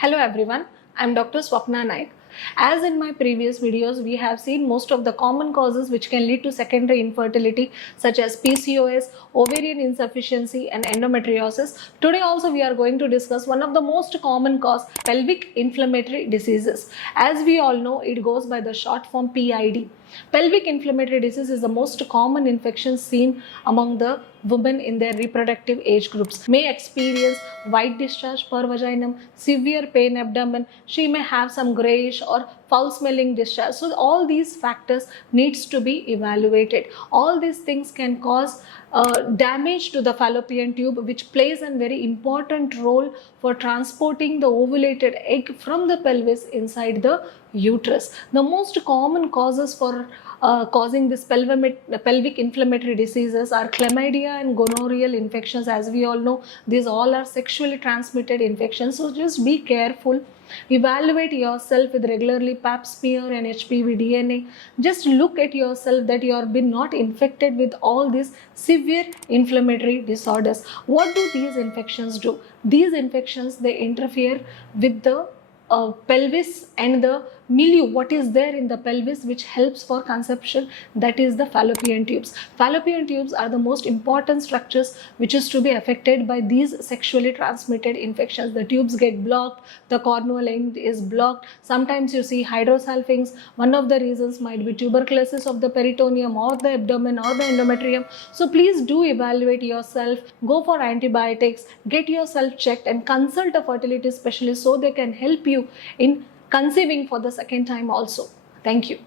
Hello everyone, I am Dr. Swapna Naik. As in my previous videos, we have seen most of the common causes which can lead to secondary infertility such as PCOS, ovarian insufficiency and endometriosis. Today also we are going to discuss one of the most common cause, pelvic inflammatory diseases. As we all know, it goes by the short form PID. Pelvic inflammatory disease is the most common infection seen among the women in their reproductive age groups. May experience white discharge per vaginum, severe pain abdomen, she may have some grayish or foul smelling discharge. So all these factors needs to be evaluated. All these things can cause damage to the fallopian tube, which plays a very important role for transporting the ovulated egg from the pelvis inside the uterus. The most common causes for causing this pelvic inflammatory diseases are chlamydia and gonorrheal infections. As we all know, these all are sexually transmitted infections, so just be careful. Evaluate yourself with regularly pap smear and HPV DNA. Just look at yourself that you are been not infected with all these severe inflammatory disorders. What do these infections do? These infections, they interfere with the pelvis and the milieu, what is there in the pelvis, which helps for conception, that is the fallopian tubes. Fallopian tubes are the most important structures which is to be affected by these sexually transmitted infections. The tubes get blocked, the cornual end is blocked. Sometimes you see hydrosalpinx. One of the reasons might be tuberculosis of the peritoneum or the abdomen or the endometrium. So please do evaluate yourself, go for antibiotics, get yourself checked and consult a fertility specialist so they can help you in conceiving for the second time also. Thank you.